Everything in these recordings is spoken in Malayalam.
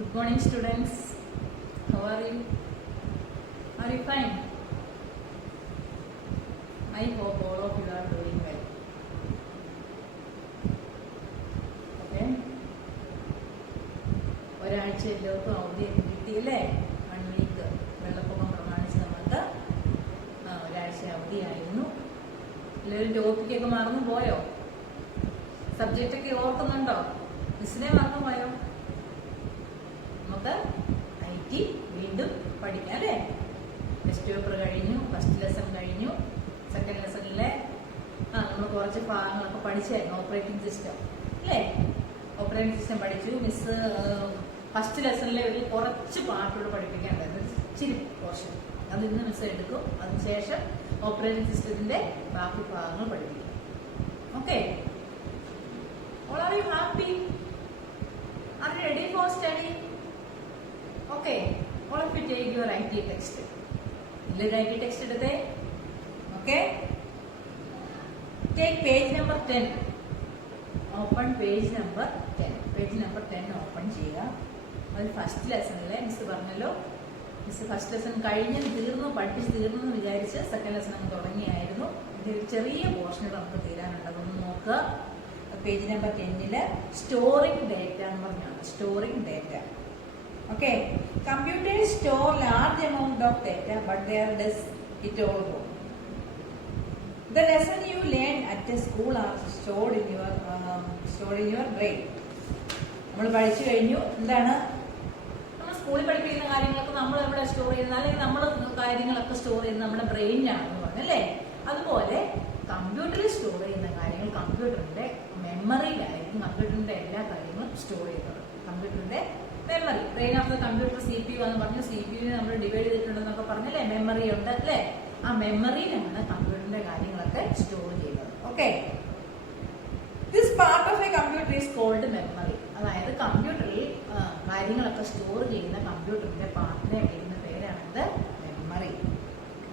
Good morning, students. How are you? Are you fine? I hope all of you are doing well. Okay. ഒരാഴ്ച എല്ലാവർക്കും അവധിയൊക്കെ കിട്ടിയില്ലേ? 1 വീക്ക് വെള്ളപ്പൊക്കം പ്രമാണിച്ച് നമുക്ക് ഒരാഴ്ച അവധിയായിരുന്നു. എല്ലാവരും ടോപ്പിക്കൊക്കെ മറന്നു പോയോ? സബ്ജക്റ്റൊക്കെ ഓർക്കുന്നുണ്ടോ? മിസ്സിനെ മറന്നു പോയോ? നമുക്ക് IT വീണ്ടും പഠിക്കാം അല്ലേ? ടെസ്റ്റ് പേപ്പർ കഴിഞ്ഞു, ഫസ്റ്റ് ലെസൺ കഴിഞ്ഞു, സെക്കൻഡ് ലെസണിലെ നമ്മൾ കുറച്ച് ഭാഗങ്ങളൊക്കെ പഠിച്ചായിരുന്നു. ഓപ്പറേറ്റിംഗ് സിസ്റ്റം അല്ലേ? ഓപ്പറേറ്റിംഗ് സിസ്റ്റം പഠിച്ചു. മിസ് ഫസ്റ്റ് ലെസണിലെ ഒരു കുറച്ച് പാർട്ടോട് പഠിപ്പിക്കാനുണ്ടായിരുന്നു, ഇച്ചിരി പോർഷൻ. അത് ഇന്ന് മിസ് എടുക്കും. അതിനുശേഷം ഓപ്പറേറ്റിംഗ് സിസ്റ്റത്തിന്റെ ബാക്കി ഭാഗങ്ങൾ പഠിപ്പിക്കും. Okay, all are you happy? Are you ready for study? Okay, all of you take your IT text. Let IT text eduthe. Okay, take page number 10. Open page number 10. Page number 10 open ചെയ്യുക. അത് ഫസ്റ്റ് ലെസണിലെ മിസ് പറഞ്ഞല്ലോ. മിസ് ഫസ്റ്റ് ലെസൺ കഴിഞ്ഞ് തീർന്നു, പഠിപ്പിച്ച് തീർന്നു എന്ന് വിചാരിച്ച് സെക്കൻഡ് ലെസൺ അങ്ങ് തുടങ്ങിയായിരുന്നു. ഇതിന്റെ ഒരു ചെറിയ പോർഷനുകൾ നമുക്ക് തീരാനുണ്ട്. അതൊന്ന് നോക്കുക. പേജ് നമ്പർ 10 സ്റ്റോറിംഗ് ഡേറ്റ എന്ന് പറഞ്ഞാണ്. Storing data. Okay, computers store large amount of data, but where does it all go? The lesson you learn at a school are stored in your brain. നമ്മൾ പഠിച്ചു കഴിഞ്ഞു. എന്താണ് നമ്മൾ സ്കൂളിൽ പഠിപ്പിക്കുന്ന കാര്യങ്ങളൊക്കെ നമ്മൾ എവിടെ സ്റ്റോർ ചെയ്യുന്നത്, അല്ലെങ്കിൽ നമ്മൾ കാര്യങ്ങളൊക്കെ സ്റ്റോർ ചെയ്യുന്നത് നമ്മുടെ ബ്രെയിനിലാണെന്ന് പറഞ്ഞല്ലേ? അതുപോലെ കമ്പ്യൂട്ടറിൽ സ്റ്റോർ ചെയ്യുന്ന കാര്യങ്ങൾ കമ്പ്യൂട്ടറിന്റെ മെമ്മറിയിലായിരിക്കും. കമ്പ്യൂട്ടറിന്റെ എല്ലാ കാര്യങ്ങളും സ്റ്റോർ ചെയ്യുന്നത് കമ്പ്യൂട്ടറിന്റെ memory. Brain of the computer CPU എന്ന് പറഞ്ഞു. CPU നമ്മൾ ഡിവൈഡ് ചെയ്തിട്ടുണ്ടെന്നൊക്കെ പറഞ്ഞല്ലേ? മെമ്മറി ഉണ്ട് അല്ലേ? ആ മെമ്മറിയിലാണ് കമ്പ്യൂട്ടറിന്റെ കാര്യങ്ങളൊക്കെ സ്റ്റോർ ചെയ്യുന്നത്. Okay, this part of a computer is called memory. അതായത് കമ്പ്യൂട്ടറിൽ കാര്യങ്ങളൊക്കെ സ്റ്റോർ ചെയ്യുന്ന കമ്പ്യൂട്ടറിന്റെ പാർട്ടിനെ വിളിക്കുന്ന പേരാണത് memory.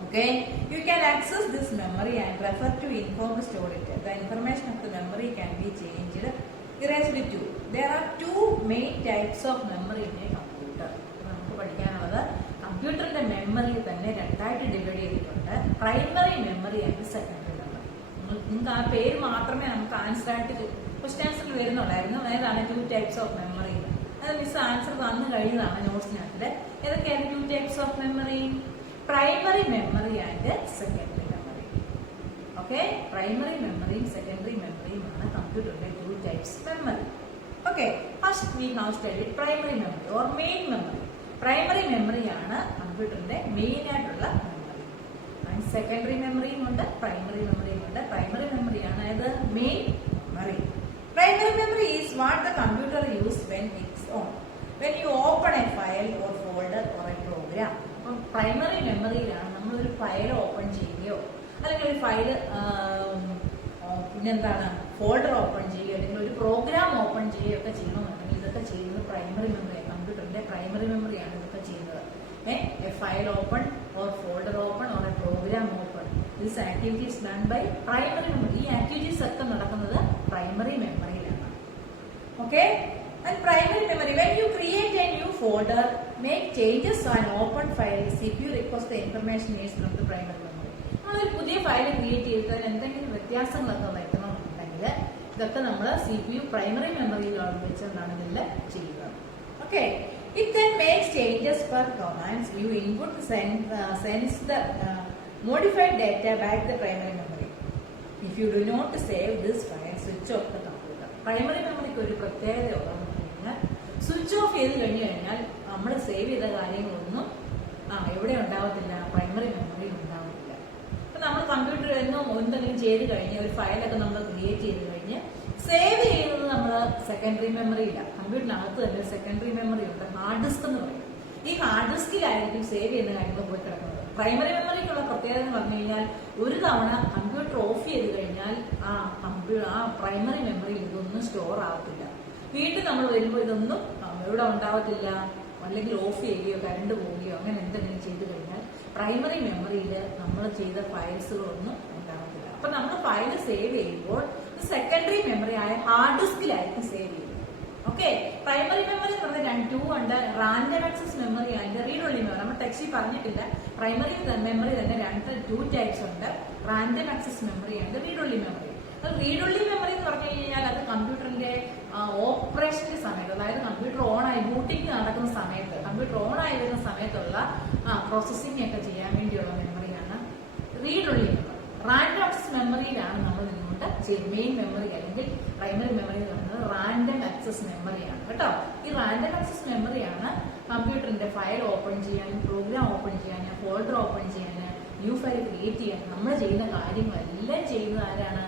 Okay, you can access this memory and refer to informed storage. The information of the memory can be changed, erased too. There are two main types of memory in a computer. നമുക്ക് പഠിക്കാനുള്ളത് കമ്പ്യൂട്ടറിന്റെ മെമ്മറി തന്നെ രണ്ടായിട്ട് ഡിവൈഡ് ചെയ്തിട്ടുണ്ട്. Primary memory and secondary memory. നിങ്ങൾക്ക് ആ പേര് മാത്രമേ നമുക്ക് ആൻസർ ആയിട്ട് ക്വസ്റ്റ്യൻ ആൻസറിൽ വരുന്നുണ്ടായിരുന്നു. ഏതാണ് 2 types of memory? അത് മിസ് ആൻസർ തന്നു കഴിഞ്ഞതാണ് നോട്ട്സിനകത്തില്. ഏതൊക്കെയാണ് 2 types of memory? Primary memory and secondary memory. Okay, primary memory, secondary memory ആണ് കമ്പ്യൂട്ടറിന്റെ 2 types memory. Okay, first we have studied primary memory or main memory. Primary memory ആണ് കമ്പ്യൂട്ടറിന്റെ മെയിൻ ആയിട്ടുള്ള മെമ്മറി. And secondary memory ഉണ്ട്, primary memory ഉണ്ട്. Primary memory ആണ് ഏത്? Main memory. Primary memory is what the computer uses when it's on. When you open a file or folder or a program. Primary മെമ്മറിയിലാണ് നമ്മളൊരു ഫയൽ ഓപ്പൺ ചെയ്യുകയോ അല്ലെങ്കിൽ ഒരു ഫയൽ പിന്നെന്താണ് ഫോൾഡർ ഓപ്പൺ ചെയ്യുകയോ അല്ലെങ്കിൽ ഒരു പ്രോഗ്രാം ഓപ്പൺ ചെയ്യുകയോ ഒക്കെ ചെയ്യണമെന്നുണ്ടെങ്കിൽ ഇതൊക്കെ ചെയ്യുന്നത് പ്രൈമറി മെമ്മറി. കമ്പ്യൂട്ടറിന്റെ പ്രൈമറി മെമ്മറിയാണ് ഇതൊക്കെ ചെയ്യുന്നത്. A file open or folder open or a program open, this activities done by primary memory. ഈ ആക്ടിവിറ്റീസ് ഒക്കെ നടക്കുന്നത് പ്രൈമറി മെമ്മറിയിലാണ്. Okay, and primary memory, when you create a new folder, make changes on open file, CPU request the information needs from the primary memory. നമ്മളൊരു പുതിയ ഫയൽ ക്രിയേറ്റ് ചെയ്താൽ എന്തെങ്കിലും വ്യത്യാസങ്ങളൊക്കെ വരുത്തണമെന്നുണ്ടെങ്കിൽ ഇതൊക്കെ നമ്മൾ CPU പ്രൈമറി മെമ്മറിയിൽ വെച്ചാണ് ഇതെല്ലാം ചെയ്യുന്നത്. Okay, it then makes changes per commands. You input sends the modified data back the primary memory. If you do not save this file, switch off the computer. Primary മെമ്മറിക്ക് ഒരു പ്രത്യേകത ഉള്ളത് സ്വിച്ച് ഓഫ് ചെയ്ത് കഴിഞ്ഞു കഴിഞ്ഞാൽ നമ്മൾ സേവ് ചെയ്ത കാര്യങ്ങളൊന്നും എവിടെ ഉണ്ടാവത്തില്ല? പ്രൈമറി മെമ്മറിയിൽ ഉണ്ടാവത്തില്ല. അപ്പൊ നമ്മൾ കമ്പ്യൂട്ടർ എന്തെങ്കിലും ചെയ്ത് കഴിഞ്ഞ് ഒരു ഫയലൊക്കെ നമ്മൾ ക്രിയേറ്റ് ചെയ്ത് കഴിഞ്ഞ് സേവ് ചെയ്യുന്നത് നമ്മൾ സെക്കൻഡറി മെമ്മറിയില്ല. കമ്പ്യൂട്ടറിനകത്ത് തന്നെ സെക്കൻഡറി മെമ്മറി ഉണ്ട്, ഹാർഡ് ഡിസ്ക് എന്ന് പറയും. ഈ ഹാർഡ് ഡിസ്കിലായിരിക്കും സേവ് ചെയ്യുന്ന കാര്യങ്ങൾ പോയി കിടക്കുന്നത്. പ്രൈമറി മെമ്മറിക്കുള്ള പ്രത്യേകത എന്ന് പറഞ്ഞു കഴിഞ്ഞാൽ ഒരു തവണ കമ്പ്യൂട്ടർ ഓഫ് ചെയ്ത് കഴിഞ്ഞാൽ ആ പ്രൈമറി മെമ്മറിയിൽ ഇതൊന്നും സ്റ്റോർ ആവത്തില്ല. വീണ്ടും നമ്മൾ വരുമ്പോൾ ഇതൊന്നും എവിടെ ഉണ്ടാവത്തില്ല. അല്ലെങ്കിൽ ഓഫ് ചെയ്യുകയോ കറണ്ട് പോവുകയോ അങ്ങനെ എന്തെങ്കിലും ചെയ്തു കഴിഞ്ഞാൽ പ്രൈമറി മെമ്മറിയിൽ നമ്മൾ ചെയ്ത ഫയൽസുകളൊന്നും ഉണ്ടാവത്തില്ല. അപ്പൊ നമ്മൾ ഫയൽ സേവ് ചെയ്യുമ്പോൾ സെക്കൻഡറി മെമ്മറി ആയ ഹാർഡ് ഡിസ്കിലായിരിക്കും സേവ് ചെയ്യുന്നത്. ഓക്കെ, പ്രൈമറി മെമ്മറി എന്ന് പറഞ്ഞാൽ ടു ഉണ്ട് random access memory and read only memory. നമ്മൾ ടെക്സ്റ്റിൽ പറഞ്ഞിട്ടില്ല. പ്രൈമറി മെമ്മറി തന്നെ ടു ടൈപ്സ് ഉണ്ട്, random access memory and read only memory. Read only memory എന്ന് പറഞ്ഞു കഴിഞ്ഞാൽ അത് കമ്പ്യൂട്ടറിന്റെ ഓപ്പറേഷന്റെ സമയത്ത്, അതായത് കമ്പ്യൂട്ടർ ഓൺ ആയി ബൂട്ടിംഗ് നടക്കുന്ന സമയത്ത്, കമ്പ്യൂട്ടർ ഓൺ ആയി വരുന്ന സമയത്തുള്ള പ്രോസസ്സിംഗ് ഒക്കെ ചെയ്യാൻ വേണ്ടിയുള്ള മെമ്മറിയാണ് read only memory. Random access മെമ്മറിയിലാണ് നമ്മൾ നിന്നുകൊണ്ട് മെയിൻ മെമ്മറി അല്ലെങ്കിൽ പ്രൈമറി മെമ്മറി എന്ന് പറയുന്നത് റാൻഡം ആക്സസ് മെമ്മറിയാണ് കേട്ടോ. ഈ റാൻഡം ആക്സസ് മെമ്മറിയാണ് കമ്പ്യൂട്ടറിന്റെ ഫയൽ ഓപ്പൺ ചെയ്യാൻ, പ്രോഗ്രാം ഓപ്പൺ ചെയ്യാൻ, ഫോൾഡർ ഓപ്പൺ ചെയ്യാൻ, ന്യൂ ഫയൽ ക്രിയേറ്റ് ചെയ്യാൻ, നമ്മൾ ചെയ്യുന്ന കാര്യങ്ങളെല്ലാം ചെയ്യുന്നത് ആരാണ്?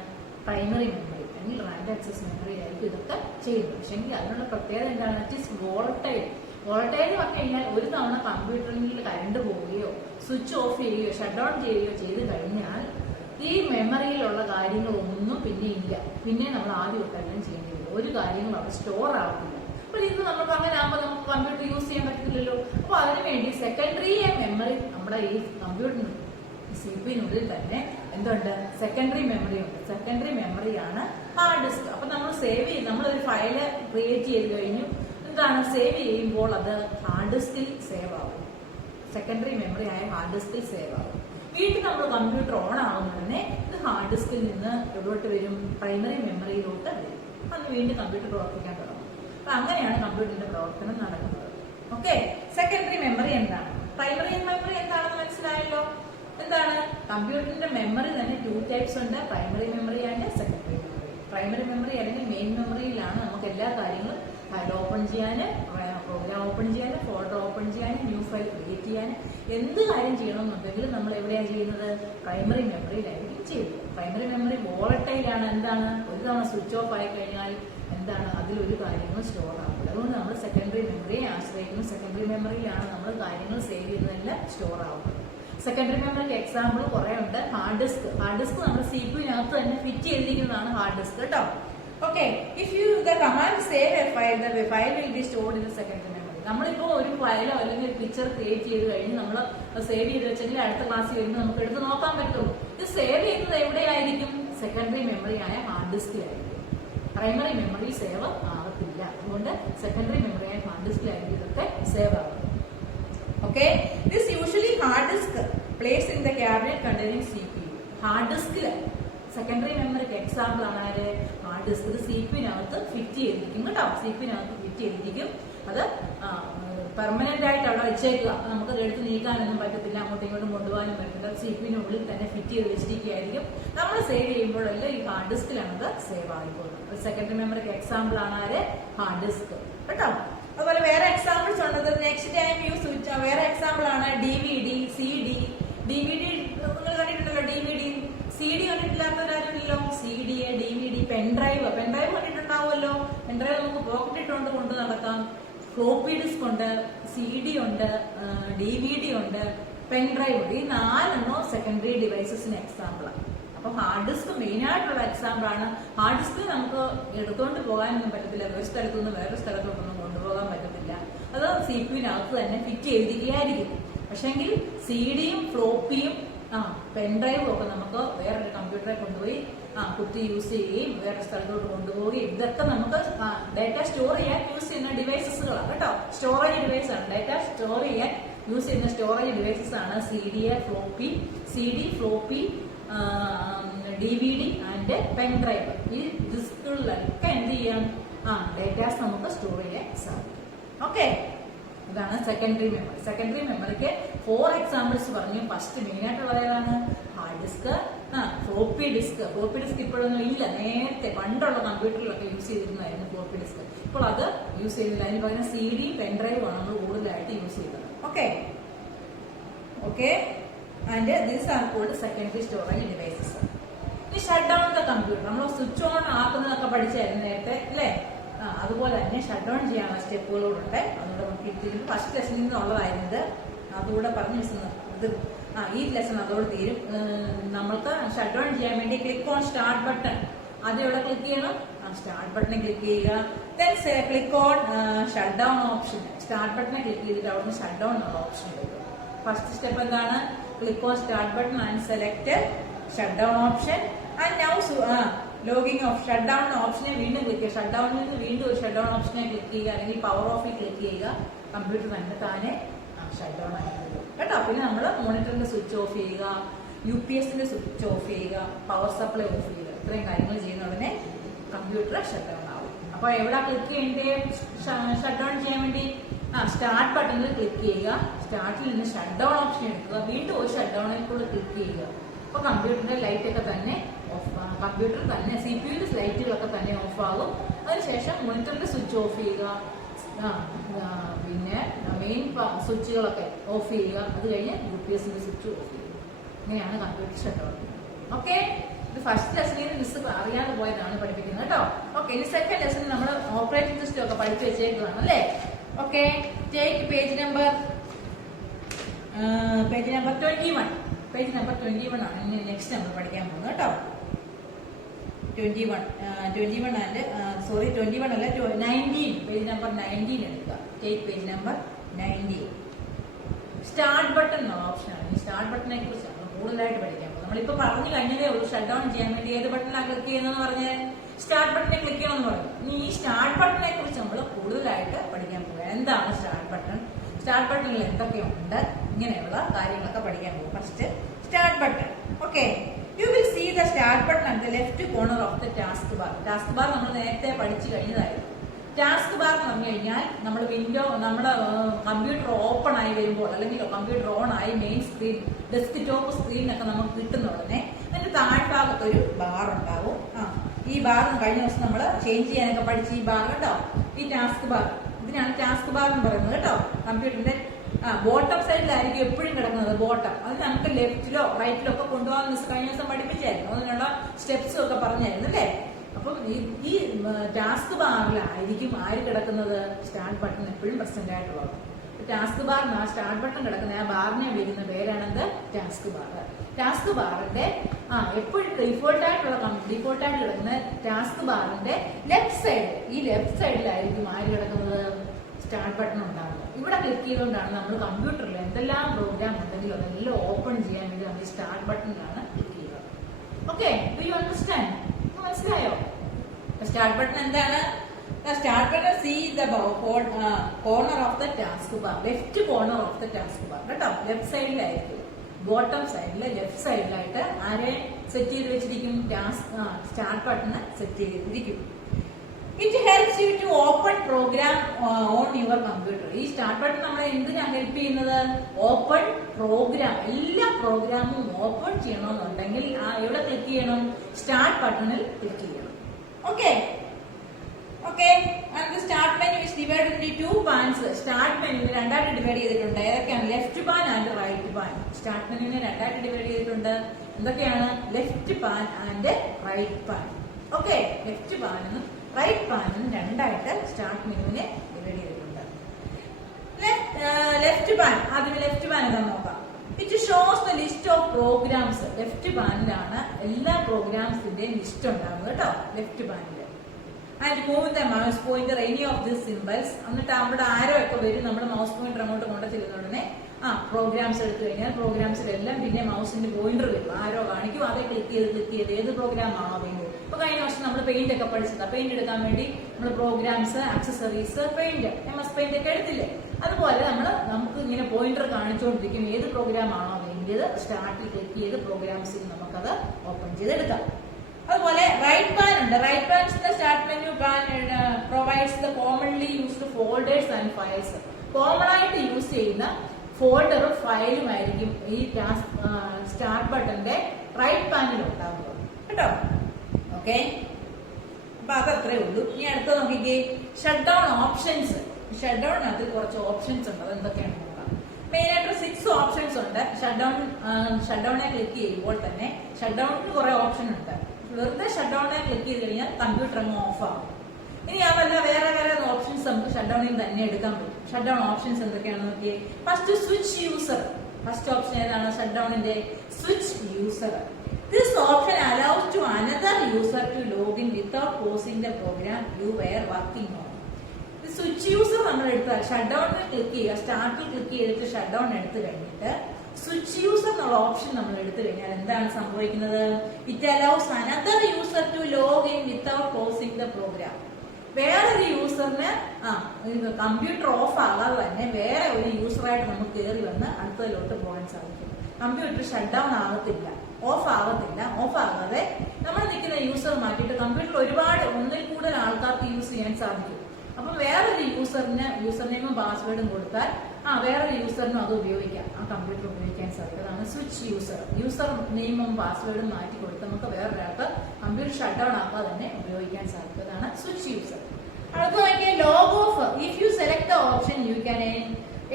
പ്രൈമറി മെമ്മറി അല്ലെങ്കിൽ റാൻഡം ആക്സസ് മെമ്മറി ആയിരിക്കും ഇതൊക്കെ ചെയ്യുന്നത്. പക്ഷേ അതിനുള്ള പ്രത്യേകത എന്താണ്? It is volatile. വോളട്ടൈൽ എന്ന് പറഞ്ഞു കഴിഞ്ഞാൽ ഒരു തവണ കമ്പ്യൂട്ടറിൽ കറണ്ട് പോവുകയോ സ്വിച്ച് ഓഫ് ചെയ്യുകയോ ഷട്ട് ഡൗൺ ചെയ്യുകയോ ചെയ്ത് കഴിഞ്ഞാൽ ഈ മെമ്മറിയിലുള്ള കാര്യങ്ങളൊന്നും പിന്നെ ഇല്ല. പിന്നെ നമ്മൾ ആദ്യം തൊട്ടെല്ലാം ചെയ്യേണ്ടി വരും. ഒരു കാര്യങ്ങളും അവിടെ സ്റ്റോർ ആവുന്നില്ല. അപ്പൊ ഇത് നമ്മൾ അങ്ങനെ ആകുമ്പോൾ നമുക്ക് കമ്പ്യൂട്ടർ യൂസ് ചെയ്യാൻ പറ്റത്തില്ലല്ലോ. അപ്പൊ അതിനുവേണ്ടി സെക്കൻഡറി മെമ്മറി നമ്മുടെ ഈ കമ്പ്യൂട്ടറിന് CPU-നുള്ളിൽ തന്നെ എന്തുണ്ട്? സെക്കൻഡറി മെമ്മറി ഉണ്ട്. സെക്കൻഡറി മെമ്മറിയാണ് ഹാർഡ് ഡിസ്ക്. അപ്പൊ നമ്മൾ സേവ് ചെയ്യും, നമ്മളൊരു ഫയല് ക്രിയേറ്റ് ചെയ്ത് കഴിഞ്ഞു, എന്താണ് സേവ് ചെയ്യുമ്പോൾ അത് ഹാർഡ് ഡിസ്കിൽ സേവ് ആവും. സെക്കൻഡറി മെമ്മറി ആയ ഹാർഡ് ഡിസ്കിൽ സേവ് ആവും. വീണ്ടും നമ്മൾ കമ്പ്യൂട്ടർ ഓൺ ആവുന്നതിനെ ഇത് ഹാർഡ് ഡിസ്കിൽ നിന്ന് എവിടോട്ട് വരും? പ്രൈമറി മെമ്മറിയിലോട്ട് വരും. അന്ന് വീണ്ടും കമ്പ്യൂട്ടർ പ്രവർത്തിക്കാൻ തുടങ്ങും. അപ്പൊ അങ്ങനെയാണ് കമ്പ്യൂട്ടറിന്റെ പ്രവർത്തനം നടക്കുന്നത്. ഓക്കെ, സെക്കൻഡറി മെമ്മറി എന്താണ്? പ്രൈമറി മെമ്മറി എന്താണെന്ന് മനസ്സിലായല്ലോ. എന്താണ്? കമ്പ്യൂട്ടറിന്റെ മെമ്മറി തന്നെ ടു ടൈപ്സ് ഉണ്ട്, primary memory and secondary memory. Primary memory അല്ലെങ്കിൽ മെയിൻ മെമ്മറിയിലാണ് നമുക്ക് എല്ലാ കാര്യങ്ങളും ഫയൽ ഓപ്പൺ ചെയ്യാൻ, പ്രോഗ്രാം ഓപ്പൺ ചെയ്യാൻ, ഫോൾഡർ ഓപ്പൺ ചെയ്യാൻ, ന്യൂ ഫയൽ ക്രിയേറ്റ് ചെയ്യാൻ, എന്ത് കാര്യം ചെയ്യണമെന്നുണ്ടെങ്കിൽ നമ്മൾ എവിടെയാണ് ചെയ്യുന്നത്? പ്രൈമറി മെമ്മറിയിലായിരിക്കും ചെയ്യുന്നത്. പ്രൈമറി മെമ്മറി വോളട്ടൈലാണ്. എന്താണ്? ഒരു തവണ സ്വിച്ച് ഓഫ് ആയി കഴിഞ്ഞാൽ എന്താണ്? അതിലൊരു കാര്യങ്ങളും സ്റ്റോർ ആവില്ല. അതുകൊണ്ട് നമ്മൾ സെക്കൻഡറി മെമ്മറിയെ ആശ്രയിക്കുന്നു. സെക്കൻഡറി മെമ്മറിയിലാണ് നമ്മൾ കാര്യങ്ങൾ സേവ് ചെയ്യുന്നതെല്ലാം സ്റ്റോർ ആവുന്നത്. സെക്കൻഡറി മെമ്മറിക്ക് എക്സാമ്പിൾ കുറെ ഉണ്ട്. Hard disk. ഹാർഡ് ഡിസ്ക് നമ്മുടെ CPU-നകത്ത് തന്നെ ഫിറ്റ് ചെയ്തിരിക്കുന്നതാണ് ഹാർഡ് ഡിസ്ക് കേട്ടോ. Okay, if you the command save A file, the file will be stored in the secondary memory. നമ്മളിപ്പോ ഒരു ഫയലോ അല്ലെങ്കിൽ ഒരു പിക്ചർ ക്രിയേറ്റ് ചെയ്ത് കഴിഞ്ഞ് നമ്മൾ സേവ് ചെയ്ത് വെച്ചെങ്കിൽ അടുത്ത ക്ലാസ്സിൽ വരുമ്പോൾ നമുക്ക് എടുത്ത് നോക്കാൻ പറ്റുള്ളൂ. ഇത് സേവ് ചെയ്യുന്നത് എവിടെയായിരിക്കും? സെക്കൻഡറി മെമ്മറി ആയ ഹാർഡ് ഡിസ്കിലായിരിക്കും. പ്രൈമറി മെമ്മറി സേവ് ആവത്തില്ല. അതുകൊണ്ട് സെക്കൻഡറി മെമ്മറി ആയ ഹാർഡ് ഡിസ്കിലായിരിക്കും ഇതൊക്കെ സേവ് ആവുന്നത്. Okay, this usually hard disk placed in the cabinet containing CPU. Hard disk secondary മെമ്മറിക്ക് എക്സാമ്പിൾ ആണ് ആര്? Hard disk. ഇത് CPU-നകത്ത് ഫിറ്റ് ചെയ്തിരിക്കും കേട്ടോ. CPU-നകത്ത് ഫിറ്റ് ചെയ്തിരിക്കും. അത് പെർമനന്റ് ആയിട്ട് അവിടെ വെച്ചേക്കുക. നമുക്ക് എടുത്ത് നീക്കാനൊന്നും പറ്റത്തില്ല, അങ്ങോട്ടും ഇങ്ങോട്ടും കൊണ്ടുപോകാനും പറ്റില്ല. CPU-നുള്ളിൽ തന്നെ ഫിറ്റ് ചെയ്ത് വെച്ചിരിക്കുകയായിരിക്കും. നമ്മൾ സേവ് ചെയ്യുമ്പോഴെല്ലാം ഈ ഹാർഡ് ഡിസ്കിലാണ് അത് സേവ് ആയിപ്പോകുന്നത്. സെക്കൻഡറി മെമ്മറിക്ക് എക്സാമ്പിൾ ആണ് ആര്? ഹാർഡ് ഡിസ്ക് കേട്ടോ. അതുപോലെ വേറെ എക്സാമ്പിൾസ് ഉണ്ട്. നെക്സ്റ്റ് ടൈം യൂസ് വേറെ എക്സാമ്പിൾ ആണ് DVD, CD. DVD നിങ്ങൾ കണ്ടിട്ടുണ്ടല്ലോ. DVD, CD കണ്ടിട്ടില്ലാത്തവരാരുമില്ലല്ലോ. CD, DVD, പെൻഡ്രൈവ് കണ്ടിട്ടുണ്ടാവുമല്ലോ. പെൻഡ്രൈവ് നമുക്ക് പോക്കറ്റ് ഇട്ടുകൊണ്ട് കൊണ്ട് നടക്കാം. ഫ്ലോപ്പി ഡിസ്ക് ഉണ്ട്, CD ഉണ്ട്, DVD ഉണ്ട്, പെൻഡ്രൈവ് ഉണ്ട്. ഈ 4 സെക്കൻഡറി ഡിവൈസസിന് എക്സാമ്പിളാണ്. അപ്പൊ ഹാർഡ് ഡിസ്ക് മെയിൻ ആയിട്ടുള്ള എക്സാമ്പിൾ ആണ്. ഹാർഡ് ഡിസ്ക് നമുക്ക് എടുത്തുകൊണ്ട് പോകാനൊന്നും പറ്റത്തില്ല. ഒരു സ്ഥലത്തുനിന്ന് വേറെ സ്ഥലത്തോട്ടൊന്നും കൊണ്ടുപോകാൻ പറ്റത്തില്ല. അത് CPU-നകത്ത് തന്നെ ഫിറ്റ് ചെയ്തിരിക്കുകയായിരിക്കും. പക്ഷെങ്കിൽ CD-യും ഫ്ലോപ്പിയും പെൻഡ്രൈവും ഒക്കെ നമുക്ക് വേറൊരു കമ്പ്യൂട്ടറെ കൊണ്ടുപോയി കുത്തി യൂസ് ചെയ്യുകയും വേറെ സ്ഥലത്തോട്ട് കൊണ്ടുപോവുകയും ഇതൊക്കെ നമുക്ക് ഡാറ്റ സ്റ്റോർ ചെയ്യാൻ യൂസ് ചെയ്യുന്ന ഡിവൈസസുകളാണ് കേട്ടോ. സ്റ്റോറേജ് ഡിവൈസ് ആണ്. ഡാറ്റ സ്റ്റോർ ചെയ്യാൻ യൂസ് ചെയ്യുന്ന സ്റ്റോറേജ് ഡിവൈസസ് ആണ് CD, floppy, DVD and pen drive. ഈ ഡിസ്കുകളിലൊക്കെ എന്ത് ചെയ്യാം? ഡേറ്റാസ് നമുക്ക് സ്റ്റോർ ചെയ്യാൻ സാധിക്കും. ഓക്കെ, ഇതാണ് സെക്കൻഡറി മെമ്മറി. സെക്കൻഡറി മെമ്മറിക്ക് 4 എക്സാമ്പിൾസ് പറഞ്ഞു. ഫസ്റ്റ് മെയിൻ ആയിട്ടുള്ളത് ഏതാണ്? Hard disk, floppy disk. Floppy disk ഇപ്പോഴൊന്നും ഇല്ല. നേരത്തെ പണ്ടുള്ള കമ്പ്യൂട്ടറിലൊക്കെ യൂസ് ചെയ്തിരുന്നതായിരുന്നു ഫ്ലോപ്പി ഡിസ്ക്. ഇപ്പോൾ അത് യൂസ് ചെയ്യുന്നില്ല. അതിന് പകരം CD, പെൻഡ്രൈവ് ആണ് നമ്മൾ കൂടുതലായിട്ട് യൂസ് ചെയ്യുന്നത്. Okay, and these are called secondary storage devices. ഇനി ഷട്ട് ഡൗൺ ദ കമ്പ്യൂട്ടർ. നമ്മൾ സ്വിച്ച് ഓൺ ആക്കുന്നതൊക്കെ പഠിച്ചായിരുന്നു നേരത്തെ അല്ലേ? അതുപോലെ തന്നെ ഷട്ട് ഡൗൺ ചെയ്യാനുള്ള സ്റ്റെപ്പുകളുണ്ട്. അതുകൂടെ നമുക്ക് ഫസ്റ്റ് ലെസണിൽ നിന്നുള്ളതായിരുന്നത്. അതുകൂടെ പറഞ്ഞു ഇത് ഈ ലെസൺ അതോടെ തീരും. നമ്മൾക്ക് ഷട്ട് ഡൗൺ ചെയ്യാൻ വേണ്ടി ക്ലിക്ക് ഓൺ സ്റ്റാർട്ട് ബട്ടൺ. ആദ്യം ഇവിടെ ക്ലിക്ക് ചെയ്യണം. സ്റ്റാർട്ട് ബട്ടണിൽ ക്ലിക്ക് ചെയ്യുക. Then click on shut down option. Start ബട്ടണിൽ ക്ലിക്ക് ചെയ്തിട്ട് അവിടുന്ന് ഷട്ട് ഡൗൺ എന്നുള്ള ഓപ്ഷൻ വരും. ഫസ്റ്റ് സ്റ്റെപ്പ് എന്താണ്? Click on start button and select shut down option. And now logging off shut down ഓപ്ഷനെ വീണ്ടും ക്ലിക്ക് ചെയ്യുക. ഷട്ട് ഡൗണിൽ നിന്ന് വീണ്ടും ഒരു ഷട്ട് ഡൗൺ ഓപ്ഷനെ ക്ലിക്ക് ചെയ്യുക, അല്ലെങ്കിൽ പവർ ഓഫിൽ ക്ലിക്ക് ചെയ്യുക. കമ്പ്യൂട്ടർ തന്നെ താനെ ഷട്ട് ഡൗൺ ആയിരുന്നു കേട്ടോ. പിന്നെ നമ്മൾ മോണിറ്ററിന്റെ സ്വിച്ച് ഓഫ് ചെയ്യുക, UPSന്റെ സ്വിച്ച് ഓഫ് ചെയ്യുക, പവർ സപ്ലൈ ഓഫ് ചെയ്യുക. ഇത്രയും കാര്യങ്ങൾ ചെയ്യുന്ന ഉടനെ കമ്പ്യൂട്ടർ ഷട്ട് ഡൗൺ ആവും. അപ്പൊ എവിടെ ക്ലിക്ക് ചെയ്യേണ്ടത് ഷട്ട് ഡൗൺ ചെയ്യാൻ വേണ്ടി? സ്റ്റാർട്ട് ബട്ടണിൽ ക്ലിക്ക് ചെയ്യുക. സ്റ്റാർട്ടിൽ നിന്ന് ഷട്ട് ഡൗൺ ഓപ്ഷൻ എടുക്കുക, വീണ്ടും ഒരു ഷട്ട് ഡൗണിൽ കൂടെ ക്ലിക്ക് ചെയ്യുക. അപ്പൊ കമ്പ്യൂട്ടറിന്റെ ലൈറ്റ് ഒക്കെ തന്നെ ഓഫ്, കമ്പ്യൂട്ടർ തന്നെ CPU ലൈറ്റുകളൊക്കെ തന്നെ ഓഫ് ആകും. അതിനുശേഷം മോണിറ്ററിന്റെ സ്വിച്ച് ഓഫ് ചെയ്യുക, പിന്നെ മെയിൻ സ്വിച്ചുകളൊക്കെ ഓഫ് ചെയ്യുക. അത് കഴിഞ്ഞ് UPSന്റെ സ്വിച്ച് ഓഫ് ചെയ്യുക. ഇങ്ങനെയാണ് കമ്പ്യൂട്ടർ ഷട്ട് ഡൗൺ. ഓക്കെ, ഇത് ഫസ്റ്റ് ലെസണിൽ മിസ് അറിയാതെ പോയതാണ് പഠിപ്പിക്കുന്നത് കേട്ടോ. ഓക്കെ, ഇനി സെക്കൻഡ് ലെസണിൽ നമ്മൾ ഓപ്പറേറ്റിംഗ് സിസ്റ്റം ഒക്കെ പഠിച്ചു വെച്ചേക്കുന്നതാണ് അല്ലേ. Okay, take page number 21. Page number 21 ആണ് ഇനി നെക്സ്റ്റ് നമ്മൾ പഠിക്കാൻ പോകുന്നത് കേട്ടോ. 21 ആൻഡ് 21 അല്ല 19. പേജ് നമ്പർ 19 എടുക്കുക. Take page number 19. Start button ഓപ്ഷനാണ്. ഈ സ്റ്റാർട്ട് ബട്ടനെ കുറിച്ചാണ് കൂടുതലായിട്ട് പഠിക്കാൻ പോകുന്നത്. നമ്മളിപ്പോ പറഞ്ഞു കഴിഞ്ഞതേ ഉള്ളൂ. ഷട്ട് ഡൗൺ ചെയ്യാൻ വേണ്ടി ഏത് ബട്ടണിലാണ് ക്ലിക്ക് ചെയ്യുന്നതെന്ന് പറഞ്ഞ് സ്റ്റാർട്ട് ബട്ടനെ ക്ലിക്ക് ചെയ്യണമെന്ന് പറഞ്ഞു. ഇനി ഈ സ്റ്റാർട്ട് ബട്ടനെ കുറിച്ച് നമ്മൾ കൂടുതലായിട്ട് പഠിക്കാൻ പോകുക. എന്താണ് സ്റ്റാർട്ട് ബട്ടൺ, സ്റ്റാർട്ട് ബട്ടണിൽ എന്തൊക്കെയുണ്ട്, ഇങ്ങനെയുള്ള കാര്യങ്ങളൊക്കെ പഠിക്കാൻ പോകും. First start button. Okay, you will see the start button at the left corner of the taskbar. Taskbar നമ്മൾ നേരത്തെ പഠിച്ചു കഴിഞ്ഞതായിരുന്നു. ടാസ്ക് ബാർ എന്ന് പറഞ്ഞു കഴിഞ്ഞാൽ നമ്മൾ നമ്മുടെ കമ്പ്യൂട്ടർ ഓപ്പൺ ആയി വരുമ്പോൾ, അല്ലെങ്കിൽ കമ്പ്യൂട്ടർ ഓൺ ആയി മെയിൻ സ്ക്രീൻ, ഡെസ്ക്ടോപ്പ് സ്ക്രീനൊക്കെ നമുക്ക് കിട്ടുന്ന ഉടനെ അതിന്റെ താഴ്ഭാഗത്ത് ഒരു ബാർ ഉണ്ടാവും. ഈ ബാർ കഴിഞ്ഞ ദിവസം നമ്മൾ ചേഞ്ച് ചെയ്യാനൊക്കെ പഠിച്ച് ഈ ബാർ കേട്ടോ, ഈ ടാസ്ക് ബാർ, ഇതിനാണ് ടാസ്ക് ബാർ എന്ന് പറയുന്നത് കേട്ടോ. കമ്പ്യൂട്ടറിന്റെ ബോട്ടം സൈഡിലായിരിക്കും എപ്പോഴും കിടക്കുന്നത് ബോട്ടം. അത് നമുക്ക് ലെഫ്റ്റിലോ റൈറ്റിലോ ഒക്കെ കൊണ്ടുപോകാൻ മിസ് കഴിഞ്ഞ ദിവസം പഠിപ്പിച്ചായിരുന്നു. അതിനുള്ള സ്റ്റെപ്സും ഒക്കെ പറഞ്ഞായിരുന്നു അല്ലേ. അപ്പം ഈ ടാസ്ക് ബാറിലായിരിക്കും ആര് കിടക്കുന്നത്? സ്റ്റാർട്ട് ബട്ടൺ എപ്പോഴും പ്രസന്റ് ആയിട്ടുള്ളത്. ടാസ്ക് ബാറിന് ആ സ്റ്റാർട്ട് ബട്ടൺ കിടക്കുന്ന ആ ബാറിനെ വിളിക്കുന്ന പേരാണെന്ത്? Task bar. ടാസ്ക് ബാറിന്റെ എപ്പോഴും ഡിഫോൾട്ടായിട്ട് കിടക്കുന്ന ടാസ്ക് ബാറിന്റെ ലെഫ്റ്റ് സൈഡ്, ഈ ലെഫ്റ്റ് സൈഡിലായിരിക്കും ആര് കിടക്കുന്നത്? സ്റ്റാർട്ട് ബട്ടൺ ഉണ്ടാകുന്നത്. ഇവിടെ ക്ലിക്ക് ചെയ്തുകൊണ്ടാണ് നമ്മൾ കമ്പ്യൂട്ടറിൽ എന്തെല്ലാം പ്രോഗ്രാം ഉണ്ടെങ്കിലും അതെല്ലാം ഓപ്പൺ ചെയ്യാൻ വേണ്ടി നമ്മൾ ഈ സ്റ്റാർട്ട് ബട്ടണിലാണ് ക്ലിക്ക് ചെയ്യുക. Okay, do you understand? മനസ്സിലായോ? സ്റ്റാർട്ട് ബട്ടൺ എന്താണ്? Start button see the corner of the taskbar, left corner of the taskbar കേട്ടോ. ലെഫ്റ്റ് സൈഡിലായിരിക്കും, ബോട്ടം സൈഡില് ലെഫ്റ്റ് സൈഡിലായിട്ട് ആരെ സെറ്റ് ചെയ്ത് വെച്ചിരിക്കും? സ്റ്റാർട്ട് ബട്ടണ് സെറ്റ് ചെയ്തിരിക്കും. It helps you to open program on your computer. ഈ സ്റ്റാർട്ട് ബട്ടൺ നമ്മളെ എന്തിനാണ് ഹെൽപ്പ് ചെയ്യുന്നത്? ഓപ്പൺ പ്രോഗ്രാം, എല്ലാ പ്രോഗ്രാമും ഓപ്പൺ ചെയ്യണമെന്നുണ്ടെങ്കിൽ എവിടെ ക്ലിക്ക് ചെയ്യണം? സ്റ്റാർട്ട് ബട്ടണിൽ ക്ലിക്ക് ചെയ്യണം. Okay, and start menu is divided into 2 panes. Start മെനുവിനെ രണ്ടായിട്ട് ഡിവൈഡ് ചെയ്തിട്ടുണ്ട്. ഏതൊക്കെയാണ്? Left pane and right pane. Start മെനുവിനെ രണ്ടായിട്ട് ഡിവൈഡ് ചെയ്തിട്ടുണ്ട്. എന്തൊക്കെയാണ്? Left pane and right pane. Okay, left പാനും റൈറ്റ് പാനും രണ്ടായിട്ട് സ്റ്റാർട്ട് മെനുവിനെ ഡിവൈഡ് ചെയ്തിട്ടുണ്ട്. ലെഫ്റ്റ് പാൻ, ആദ്യം ലെഫ്റ്റ് പാൻ എന്താണെന്ന് നോക്കാം. It shows the list of programs. Left പാനിലാണ് എല്ലാ പ്രോഗ്രാംസിന്റെയും ലിസ്റ്റ് ഉണ്ടാകുന്നത് കേട്ടോ, ലെഫ്റ്റ് പാനിൽ. And move the mouse pointer any of this symbols. എന്നിട്ട് അവിടെ ആരോ ഒക്കെ വരും. നമ്മൾ മൗസ് പോയിന്റർ അങ്ങോട്ട് കൊണ്ടു ചെല്ലുന്ന ഉടനെ പ്രോഗ്രാംസ് എടുത്തു കഴിഞ്ഞാൽ പ്രോഗ്രാംസിലെല്ലാം പിന്നെ മൗസിന്റെ പോയിന്റർ വരും. ആരോ കാണിക്കും, അതേ ക്ലിക്ക് ചെയ്ത് ഏത് പ്രോഗ്രാം ആണോ വേണ്ടത്. ഇപ്പൊ കഴിഞ്ഞ വർഷം നമ്മൾ പെയിന്റ് ഒക്കെ പഠിച്ചത്, പെയിന്റ് എടുക്കാൻ വേണ്ടി നമ്മൾ programs, accessories, paint, MS paint ഒക്കെ എടുത്തില്ലേ. അതുപോലെ നമുക്ക് ഇങ്ങനെ പോയിന്റർ കാണിച്ചുകൊണ്ടിരിക്കും ഏത് പ്രോഗ്രാം ആണോ വേണ്ടത്. സ്റ്റാർട്ടിൽ ക്ലിക്ക് ചെയ്ത് പ്രോഗ്രാംസിൽ നമുക്കത് ഓപ്പൺ ചെയ്തെടുക്കാം. അതുപോലെ റൈറ്റ് പാൻ ഉണ്ട്. Right panes start menu pane provides the commonly used folders and files. Common ആയിട്ട് യൂസ് ചെയ്യുന്ന ഫോൾഡറും ഫയലുമായിരിക്കും ഈ സ്റ്റാർട്ട് ബട്ടന്റെ റൈറ്റ് പാനിൽ ഉണ്ടാകുന്നത് കേട്ടോ. ഓക്കെ, അപ്പൊ അതത്രേ ഉള്ളൂ. ഇനി അടുത്ത നോക്കിക്കേ, ഷട്ട് ഡൗൺ ഓപ്ഷൻസ്. ഷട്ട് ഡൗണിനകത്ത് കുറച്ച് ഓപ്ഷൻസ് ഉണ്ട്. അത് എന്തൊക്കെയാണെന്ന് നോക്കാം. മെയിൻ ആയിട്ട് 6 ഓപ്ഷൻസ് ഉണ്ട്. ഷട്ട് ഡൗണെ ക്ലിക്ക് ചെയ്യുമ്പോൾ തന്നെ ഷട്ട് ഡൗണിന് കുറെ ഓപ്ഷൻ ഉണ്ട്. വെറുതെ ഷട്ട് ഡൗണെ ക്ലിക്ക് ചെയ്ത് കഴിഞ്ഞാൽ കമ്പ്യൂട്ടർ അങ്ങ് ഓഫ് ആകും. ഇനി അതല്ല, വേറെ ഓപ്ഷൻസ് നമുക്ക് ഷട്ട് ഡൗണിൽ തന്നെ എടുക്കാൻ പറ്റും. ഷട്ട് ഡൗൺ ഓപ്ഷൻസ് എന്തൊക്കെയാണെന്ന് നോക്കിയേ. First switch user. First option ഏതാണ്? ഷട്ട് ഡൗണിന്റെ switch user. This option allows to another user to login without closing the program you were working on. Switch user നമ്മൾ എടുത്താൽ ഷട്ട് ഡൗണിൽ ക്ലിക്ക് ചെയ്യുക. സ്റ്റാർട്ടിൽ ക്ലിക്ക് ചെയ്തിട്ട് ഷട്ട് ഡൗൺ എടുത്തു കഴിഞ്ഞിട്ട് സ്വിച്ച് യൂസർ എന്നുള്ള ഓപ്ഷൻ നമ്മൾ എടുത്തു കഴിഞ്ഞാൽ എന്താണ് സംഭവിക്കുന്നത്? It allows another user to log in without closing the program. വേറൊരു യൂസറിന് കമ്പ്യൂട്ടർ ഓഫ് ആകാതെ തന്നെ വേറെ ഒരു യൂസറായിട്ട് നമുക്ക് കയറി വന്ന് അടുത്തതിലോട്ട് പോകാൻ സാധിക്കും. കമ്പ്യൂട്ടർ ഷട്ട് ഡൗൺ ആകത്തില്ല, ഓഫ് ആകത്തില്ല. ഓഫ് ആകാതെ നമ്മൾ നിൽക്കുന്ന യൂസർ മാറ്റിയിട്ട് കമ്പ്യൂട്ടർ ഒരുപാട് ഒന്നിൽ കൂടുതൽ ആൾക്കാർക്ക് യൂസ് ചെയ്യാൻ സാധിക്കും. അപ്പൊ വേറൊരു യൂസറിന് യൂസർ നെയിമും പാസ്വേഡും കൊടുത്താൽ വേറൊരു യൂസറിനും അത് ഉപയോഗിക്കാം, ആ കമ്പ്യൂട്ടർ ഉപയോഗിക്കാൻ സാധിക്കും. അതാണ് സ്വിച്ച് യൂസർ. യൂസർ നെയിമും പാസ്വേഡും മാറ്റി കൊടുത്ത് നമുക്ക് വേറൊരാൾക്ക് കമ്പ്യൂട്ടർ ഷട്ട് ഡൗൺ ആക്കാതെ തന്നെ ഉപയോഗിക്കാൻ സാധിക്കും. അതാണ് സ്വിച്ച് യൂസർ. അടുത്ത നോക്കിയാൽ log off. If you select the option you can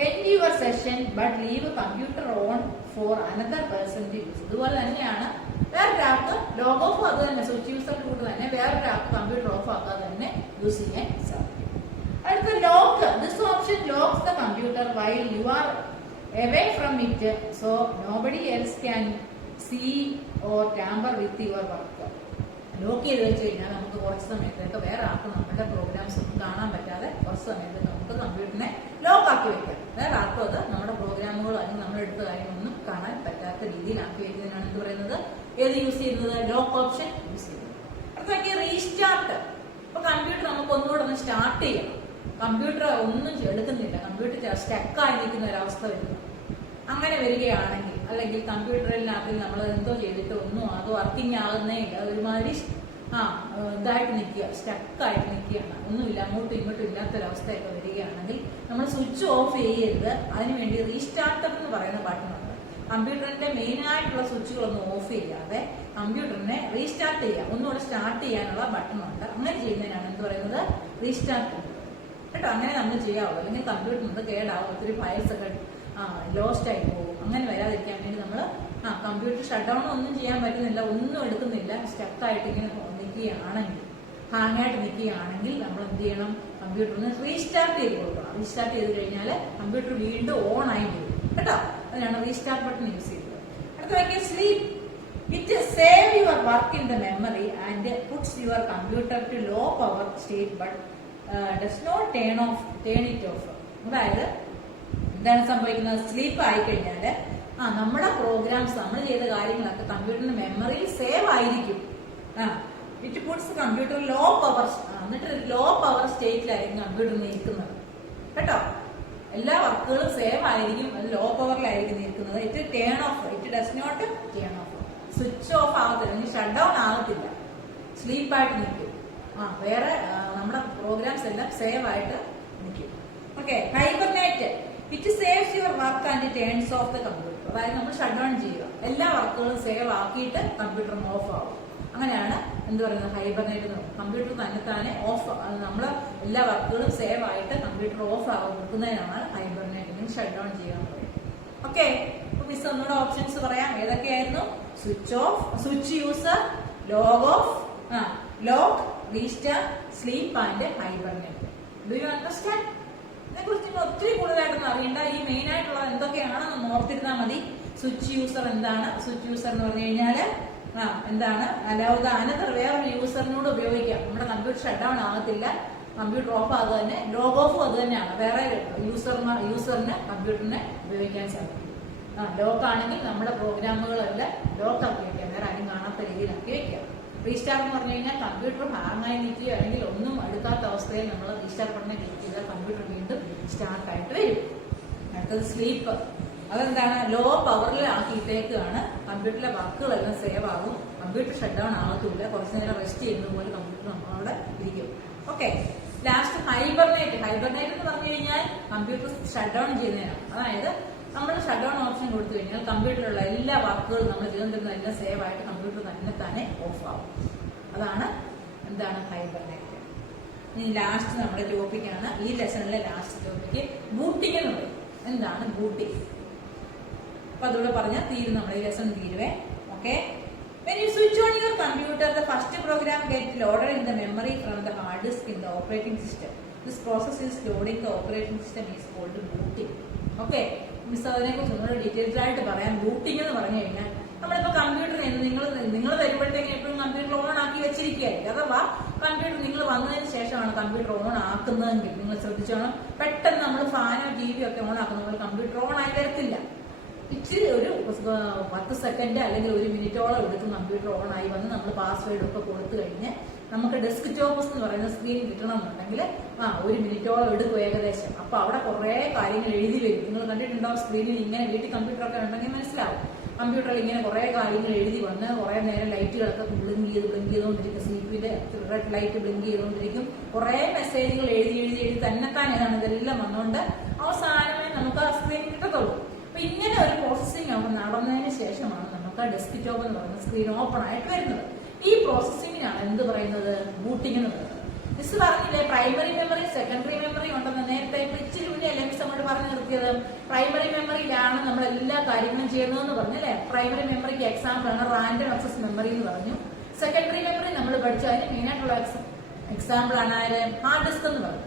end your session but leave computer on for another person to use. ഇതുപോലെ തന്നെയാണ് വേറൊരാൾക്ക് ലോഗ് ഓഫ് അത് തന്നെ സ്വിച്ച് യൂസറിന്റെ കൂടെ തന്നെ വേറൊരാൾക്ക് കമ്പ്യൂട്ടർ ഓഫ് ആക്കാതെ തന്നെ യൂസ് ചെയ്യാൻ സാധിക്കും. അടുത്ത lock. This option locks the computer while you are away from it, so nobody else can see or tamper with your work. Lock ചെയ്ത് വെച്ച് കഴിഞ്ഞാൽ നമുക്ക് കുറച്ച് സമയത്തേക്ക് വേറെ ആൾക്ക് നമ്മുടെ പ്രോഗ്രാംസ് ഒന്നും കാണാൻ പറ്റാതെ കുറച്ച് സമയത്തേക്ക് നമുക്ക് കമ്പ്യൂട്ടറിനെ ലോക്ക് ആക്കി വെക്കാം. വേറെ ആർക്കും അത് നമ്മുടെ പ്രോഗ്രാമുകളോ അല്ലെങ്കിൽ നമ്മൾ എടുത്ത കാര്യങ്ങളൊന്നും കാണാൻ പറ്റാത്ത രീതിയിൽ ആക്കി വെക്കുന്നതിനാണ് എന്ത് പറയുന്നത്? ഏത് യൂസ് ചെയ്യുന്നത്? ലോക്ക് ഓപ്ഷൻ യൂസ് ചെയ്യുന്നത്. അടുത്ത റീസ്റ്റാർട്ട്. ഇപ്പൊ കമ്പ്യൂട്ടർ നമുക്ക് ഒന്നുകൂടെ ഒന്ന് സ്റ്റാർട്ട് ചെയ്യണം. കമ്പ്യൂട്ടർ ഒന്നും എടുക്കുന്നില്ല, കമ്പ്യൂട്ടർ സ്റ്റക്കായി നിൽക്കുന്ന ഒരവസ്ഥ വരുന്നു. അങ്ങനെ വരികയാണെങ്കിൽ അല്ലെങ്കിൽ കമ്പ്യൂട്ടറിനകത്ത് നമ്മൾ എന്തോ ചെയ്തിട്ട് ഒന്നും അത് വർക്കിംഗ് ആകുന്നേ ഇല്ല, ഒരുമാതിരി ഇതായിട്ട് നിൽക്കുക, സ്റ്റക്കായിട്ട് നിൽക്കുകയാണ്, ഒന്നുമില്ല, അങ്ങോട്ടും ഇങ്ങോട്ടും ഇല്ലാത്തൊരവസ്ഥയൊക്കെ വരികയാണെങ്കിൽ നമ്മൾ സ്വിച്ച് ഓഫ് ചെയ്യരുത്. അതിനുവേണ്ടി റീസ്റ്റാർട്ടർ എന്ന് പറയുന്ന ബട്ടണുണ്ട്. കമ്പ്യൂട്ടറിന്റെ മെയിൻ ആയിട്ടുള്ള സ്വിച്ചുകളൊന്നും ഓഫ് ചെയ്യാതെ കമ്പ്യൂട്ടറിനെ റീസ്റ്റാർട്ട് ചെയ്യാം, ഒന്നുകൂടെ സ്റ്റാർട്ട് ചെയ്യാനുള്ള ബട്ടണുണ്ട്. അങ്ങനെ ചെയ്യുന്നതിനാണ് എന്ത് പറയുന്നത്? റീസ്റ്റാർട്ട് കേട്ടോ. അങ്ങനെ നമ്മൾ ചെയ്യാവുള്ളൂ, അല്ലെങ്കിൽ കമ്പ്യൂട്ടറിന് കേടാവും, ഒത്തിരി ഫയൽസ് ഒക്കെ ലോസ്റ്റ് ആയി പോകും. അങ്ങനെ വരാതിരിക്കാൻ വേണ്ടി നമ്മൾ കമ്പ്യൂട്ടർ ഷട്ട് ഡൗൺ ഒന്നും ചെയ്യാൻ പറ്റുന്നില്ല, ഒന്നും എടുക്കുന്നില്ല, സ്റ്റക്കായിട്ട് ഇങ്ങനെ നിൽക്കുകയാണെങ്കിൽ, ഹാങ് ആയിട്ട് നിൽക്കുകയാണെങ്കിൽ നമ്മൾ എന്ത് ചെയ്യണം? കമ്പ്യൂട്ടറിന് റീസ്റ്റാർട്ട് ചെയ്ത് കൊടുക്കണം. റീസ്റ്റാർട്ട് ചെയ്ത് കഴിഞ്ഞാൽ കമ്പ്യൂട്ടർ വീണ്ടും ഓൺ ആയി വരും കേട്ടോ. അതിനാണ് റീസ്റ്റാർട്ട് ബട്ടൺ യൂസ് ചെയ്യുന്നത്. അടുത്ത sleep. It save your work in the memory and puts your computer to low power state but does not turn it off. അതായത് എന്താണ് സംഭവിക്കുന്നത്? സ്ലീപ്പ് ആയിക്കഴിഞ്ഞാല് നമ്മുടെ പ്രോഗ്രാംസ് നമ്മൾ ചെയ്ത കാര്യങ്ങളൊക്കെ കമ്പ്യൂട്ടറിന്റെ മെമ്മറിയിൽ സേവ് ആയിരിക്കും. It puts computer low power, എന്നിട്ട് ലോ പവർ സ്റ്റേറ്റിലായിരിക്കും കമ്പ്യൂട്ടർ നിൽക്കുന്നത് കേട്ടോ. എല്ലാ വർക്കുകളും സേവ് ആയിരിക്കും, അത് ലോ പവറിലായിരിക്കും നിൽക്കുന്നത്. It turn off, it does not turn off. Switch off ആകത്തില്ല, ഷട്ട് ഡൗൺ ആകത്തില്ല, സ്ലീപ്പായിട്ട് നിൽക്കും. വേറെ നമ്മുടെ പ്രോഗ്രാംസ് എല്ലാം സേവ് ആയിട്ട് നിൽക്കും. Okay. Hibernate. It saves your work and turns of the computer. അതായത് നമ്മൾ ഷട്ട് ഡൗൺ ചെയ്യുക, എല്ലാ വർക്കുകളും സേവ് ആക്കിയിട്ട് കമ്പ്യൂട്ടർ ഓഫ് ആവും. അങ്ങനെയാണ് എന്ത് പറയുന്നത്? ഹൈബർനേറ്റ് എന്ന് പറയുന്നത്. കമ്പ്യൂട്ടർ തന്നെ ഓഫ്, നമ്മൾ എല്ലാ വർക്കുകളും സേവ് ആയിട്ട് കമ്പ്യൂട്ടർ ഓഫ് ആകുന്നതിനാണ് ഹൈബർനേറ്റ്, അല്ലെങ്കിൽ ഷട്ട് ഡൗൺ ചെയ്യാൻ പറയുന്നത്. ഓക്കെ. അപ്പൊ മിസ് ഒന്നുകൂടെ ഓപ്ഷൻസ് പറയാം. ഏതൊക്കെയായിരുന്നു? Switch off, switch user, log off, lock, restart, sleep and hibernate. Do you understand? ഇതിനെക്കുറിച്ച് ഒത്തിരി കൂടുതലായിട്ടൊന്നും അറിയണ്ട. ഈ മെയിൻ ആയിട്ടുള്ളത് എന്തൊക്കെയാണെന്ന് ഓർത്തിരുന്നാൽ മതി. സ്വിച്ച് യൂസർ എന്താണ്? സ്വിച്ച് യൂസർ എന്ന് പറഞ്ഞു കഴിഞ്ഞാല് എന്താണ്? അലൗദ അനദർ, വേറൊരു യൂസറിനോട് ഉപയോഗിക്കാം. നമ്മുടെ കമ്പ്യൂട്ടർ ഷട്ട് ഡൗൺ ആകത്തില്ല, കമ്പ്യൂട്ടർ ഓഫ് ആകുക തന്നെ. ലോഗ് ഓഫ് അത് തന്നെയാണ്, വേറെ യൂസറിന് കമ്പ്യൂട്ടറിനെ ഉപയോഗിക്കാൻ സാധിക്കും. ലോക്ക് ആണെങ്കിൽ നമ്മുടെ പ്രോഗ്രാമുകളെല്ലാം ലോക്ക് ആക്കി വയ്ക്കാം, വേറെ ആരും കാണാത്ത രീതിയിലാക്കി വയ്ക്കാം. റീസ്റ്റാർട്ട് എന്ന് പറഞ്ഞു കഴിഞ്ഞാൽ കമ്പ്യൂട്ടർ ഹാങ്ങായി നിൽക്കുകയോ അല്ലെങ്കിൽ ഒന്നും എടുക്കാത്ത അവസ്ഥയിൽ നമ്മൾ റീസ്റ്റാർട്ട് ബട്ടനെ ക്ലിക്ക് ചെയ്താൽ കമ്പ്യൂട്ടർ വീണ്ടും സ്റ്റാർട്ടായിട്ട് വരും. അടുത്തത് സ്ലീപ്പ്. അതെന്താണ്? ലോ പവറിൽ ആക്കിയിട്ടേക്കാണ്. കമ്പ്യൂട്ടറിലെ വർക്കുകളെല്ലാം സേവ് ആകും, കമ്പ്യൂട്ടർ ഷട്ട് ഡൗൺ ആകത്തില്ല, കുറച്ചു നേരം റെസ്റ്റ് ചെയ്യുന്നത് പോലെ കമ്പ്യൂട്ടർ നമ്മളവിടെ ഇരിക്കും. ഓക്കെ. Last hibernate. ഹൈബർനേറ്റ് എന്ന് പറഞ്ഞു കഴിഞ്ഞാൽ കമ്പ്യൂട്ടർ ഷട്ട് ഡൗൺ ചെയ്യുന്നതിനാണ്. അതായത് നമ്മൾ ഷട്ട് ഡൗൺ ഓപ്ഷൻ കൊടുത്തു കഴിഞ്ഞാൽ കമ്പ്യൂട്ടറിലുള്ള എല്ലാ വർക്കുകളും നമ്മൾ ചെയ്തുകൊണ്ടിരുന്ന എല്ലാം സേവ് ആയിട്ട് കമ്പ്യൂട്ടർ തന്നെ ഓഫ് ആവും. അതാണ് എന്താണ്? ഹൈബർനേറ്റ്. ഇനി ലാസ്റ്റ് നമ്മുടെ ടോപ്പിക്കാണ്, ഈ ലെസണിലെ ലാസ്റ്റ് ടോപ്പിക്ക് ബൂട്ടിംഗ് എന്ന് പറയും. എന്താണ് ബൂട്ടിംഗ്? അപ്പൊ അതുകൂടെ പറഞ്ഞാൽ തീരും, നമ്മുടെ ഈ ലെസൺ തീരുവേ. Okay. When you switch on your computer, the first program gets loaded in the memory from the hard disk in the operating system. This process is loading the operating system is called booting. Okay. Miss അതിനെ കുറിച്ച് ഒന്നുകൂടെ ഡീറ്റെയിൽസ് ആയിട്ട് പറയാം. ബൂട്ടിംഗ് എന്ന് പറഞ്ഞു കഴിഞ്ഞാൽ നമ്മളിപ്പോ കമ്പ്യൂട്ടറിൽ നിങ്ങൾ വരുമ്പോഴത്തേക്കും എപ്പോഴും കമ്പ്യൂട്ടർ ഓൺ ആക്കി വെച്ചിരിക്കുകയായിരിക്കും. അഥവാ കമ്പ്യൂട്ടർ നിങ്ങൾ വന്നതിന് ശേഷമാണ് കമ്പ്യൂട്ടർ ഓൺ ആക്കുന്നതെങ്കിൽ നിങ്ങൾ ശ്രദ്ധിച്ചോണം, പെട്ടെന്ന് നമ്മൾ ഫാനോ ടി വി ഒക്കെ ഓൺ ആക്കുന്ന പോലെ കമ്പ്യൂട്ടർ ഓൺ ആയി വരത്തില്ല. ഇച്ചിരി ഒരു 10 സെക്കൻഡ് അല്ലെങ്കിൽ 1 മിനിറ്റോളം എടുക്കും കമ്പ്യൂട്ടർ ഓൺ ആയി വന്ന് നമ്മൾ പാസ്വേഡ് ഒക്കെ കൊടുത്തു കഴിഞ്ഞ് നമുക്ക് ഡെസ്ക് ടോപ്പ് എന്ന് പറയുന്ന സ്ക്രീൻ കിട്ടണമെന്നുണ്ടെങ്കിൽ 1 മിനിറ്റോളം എടുക്കും ഏകദേശം. അപ്പൊ അവിടെ കുറെ കാര്യങ്ങൾ എഴുതി വരും. നിങ്ങൾ കണ്ടിട്ടുണ്ടാവും സ്ക്രീനിൽ ഇങ്ങനെ വീട്ടിൽ കമ്പ്യൂട്ടർ ഒക്കെ ഉണ്ടെങ്കിൽ മനസ്സിലാവും. കമ്പ്യൂട്ടറിൽ ഇങ്ങനെ കുറെ കാര്യങ്ങൾ എഴുതി വന്ന് കുറെ നേരം ലൈറ്റുകളൊക്കെ ബ്ലിങ്ക് ചെയ്തുകൊണ്ടിരിക്കും. സ്ലീപ്പിന്റെ റെഡ് ലൈറ്റ് ബ്ലിങ്ക് ചെയ്തുകൊണ്ടിരിക്കും. കുറെ മെസ്സേജുകൾ എഴുതി തന്നെത്താനാണ് ഇതെല്ലാം വന്നുകൊണ്ട് അവസാനമേ നമുക്ക് ആ സ്ക്രീൻ കിട്ടത്തുള്ളൂ. അപ്പൊ ഇങ്ങനെ ഒരു പ്രോസസ്സിംഗ് അവിടെ നടന്നതിന് ശേഷമാണ് നമുക്ക് ആ ഡെസ്ക് ടോപ്പ് എന്ന് പറയുന്ന സ്ക്രീൻ ഓപ്പൺ ആയിട്ട് വരുന്നത്. ഈ പ്രോസസ്സിംഗിനാണ് എന്ത് പറയുന്നത്? ബൂട്ടിംഗ് എന്ന് പറയുന്നത്. മിസ് പറഞ്ഞില്ലേ പ്രൈമറി മെമ്മറി സെക്കൻഡറി മെമ്മറി ഉണ്ടെന്ന് നേരത്തെ ഇച്ചിരി മുന്നേ മിസ് അങ്ങോട്ട് പറഞ്ഞു നിർത്തിയത്. പ്രൈമറി മെമ്മറിയിലാണ് നമ്മൾ എല്ലാ കാര്യങ്ങളും ചെയ്യുന്നതെന്ന് പറഞ്ഞല്ലേ. പ്രൈമറി മെമ്മറിക്ക് എക്സാമ്പിൾ ആണ് റാൻഡം ആക്സസ് മെമ്മറി എന്ന് പറഞ്ഞു. സെക്കൻഡറി മെമ്മറി നമ്മൾ പഠിച്ചു, അതിന് മെയിനായിട്ടുള്ള എക്സാമ്പിൾ ആണ് ഹാർഡ് ഡിസ്ക് എന്ന് പറഞ്ഞു.